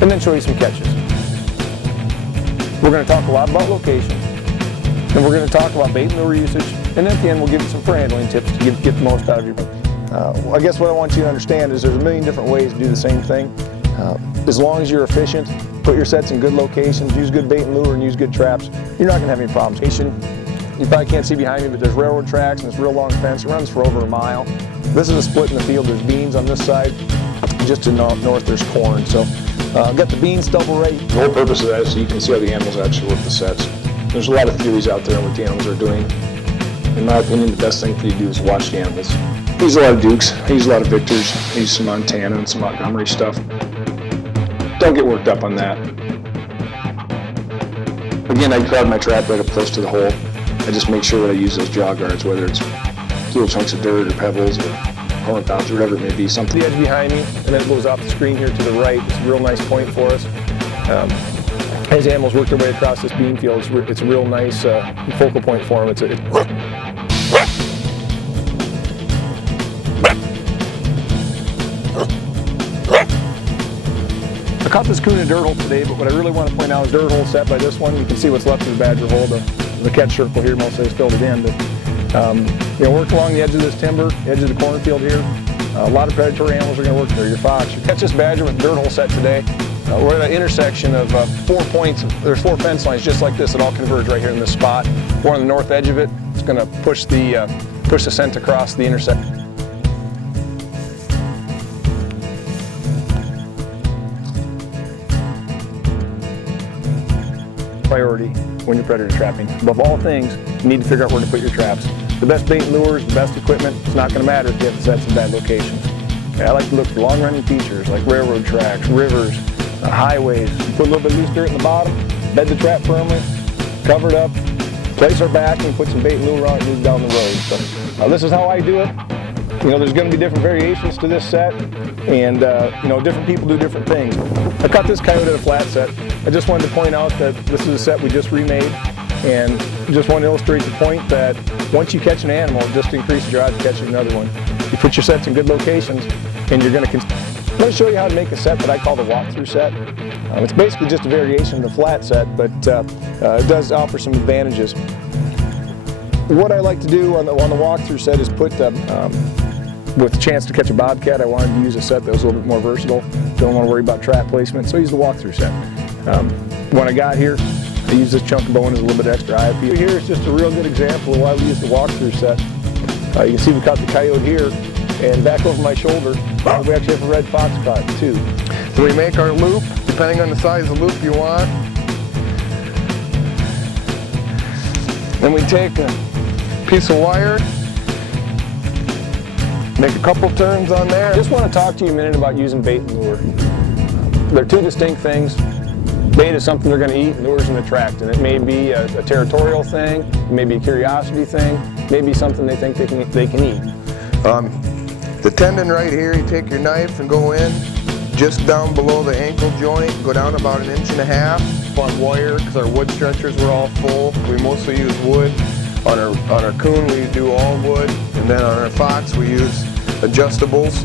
and then show you some catches. We're going to talk a lot about location, and we're going to talk about bait and lure usage, and at the end we'll give you some fur handling tips to get the most out of your bait. I guess what I want you to understand is there's a million different ways to do the same thing. As long as you're efficient, put your sets in good locations, use good bait and lure, and use good traps, you're not going to have any problems. You probably can't see behind me, but there's railroad tracks and this real long fence. It runs for over a mile. This is a split in the field. There's beans on this side. Just to the north there's corn. So I've got the beans stubble ready. The whole purpose of that is so you can see how the animals actually work the sets. There's a lot of theories out there on what the animals are doing. In my opinion, the best thing for you to do is watch the animals. I use a lot of Dukes, I use a lot of Victors, I use some Montana and some Montgomery stuff. Don't get worked up on that. Again, I crowd my trap right up close to the hole. I just make sure that I use those jaw guards, whether it's little chunks of dirt or pebbles or corn pounds or whatever it may be. Something. The edge behind me, and then it goes off the screen here to the right. It's a real nice point for us. As animals work their way across this bean field, it's a real nice focal point for them. I caught this coon in a dirt hole today, but what I really want to point out is dirt hole set by this one. You can see what's left of the badger hole. The catch circle here mostly has filled it in. But, worked along the edge of this timber, edge of the cornfield here. A lot of predatory animals are going to work there. Your fox. You catch this badger with dirt hole set today. We're at an intersection of 4 points. There's 4 fence lines just like this that all converge right here in this spot. We're on the north edge of it. It's going to push the scent across the intersection. Priority when you're predator trapping. Above all things, you need to figure out where to put your traps. The best bait and lures, the best equipment, it's not going to matter if you have the sets in bad locations. I like to look for long-running features like railroad tracks, rivers, highways. Put a little bit of loose dirt in the bottom, bed the trap firmly, cover it up, place our backing, put some bait and lure on it, and move down the road. So this is how I do it. There's going to be different variations to this set, and different people do different things. I caught this coyote at a flat set. I just wanted to point out that this is a set we just remade, and just want to illustrate the point that once you catch an animal, it just increases your odds of catching another one. You put your sets in good locations, and you're going to. I'm going to show you how to make a set that I call the walkthrough set. It's basically just a variation of the flat set, but it does offer some advantages. What I like to do on the walkthrough set is put with the chance to catch a bobcat, I wanted to use a set that was a little bit more versatile. Don't want to worry about trap placement, so I use the walkthrough set. When I got here, I used this chunk of bone as a little bit extra IFP. Here is just a real good example of why we use the walkthrough set. You can see we caught the coyote here, and back over my shoulder, we actually have a red fox caught too. So we make our loop, depending on the size of loop you want. Then we take a piece of wire, make a couple turns on there. I just want to talk to you a minute about using bait and lure. They're two distinct things. Bait is something they're going to eat, and lure is an attractant. It may be a territorial thing, it may be a curiosity thing, it may be something they think they can eat. The tendon right here, you take your knife and go in just down below the ankle joint, go down about 1.5 inches on wire, because our wood stretchers were all full. We mostly use wood. On our coon we do all wood, and then on our fox we use adjustables.